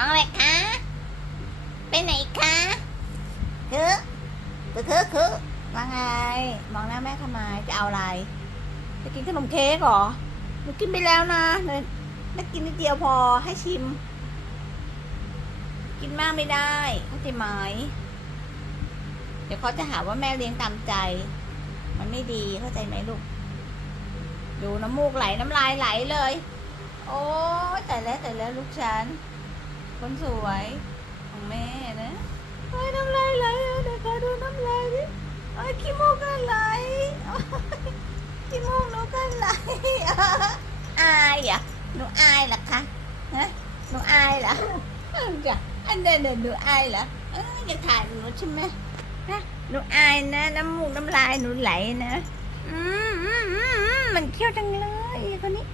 มองอะไรคะไปไหนคะคือคือคือคือว่าไง มองหน้าแม่ทำไมจะเอาอะไร จะกินขนมเค้กเหรอหนูกินไปแล้วนะเนยได้กินนิดเดียวพอให้ชิม กินมากไม่ได้เข้าใจไหมเดี๋ยวเขาจะหาว่าแม่เลี้ยงตามใจ มันไม่ดีเข้าใจไหมลูก ดูน้ำมูกไหลน้ำลายไหลเลย โอ้แต่แล้วแต่แล้วลูกฉัน คนสวยของแม่นะโอ้ยน้ำลายไหลอะเดี๋ยวขอดูน้ำลายดิโอ้ยขี้มูกก็ไหลขี้มูกหนูก็ไหลอายอะหนูอายเหรอคะฮะหนูอายเหรออืมจ้ะอันเดินเดินหนูอายเหรอเอ้ยจะถ่ายหนูใช่ไหมฮะหนูอายนะน้ำมูกน้ำลายหนูไหลนะอืมอืมอืมอืมมันเขี้ยวจังเลยคนนี้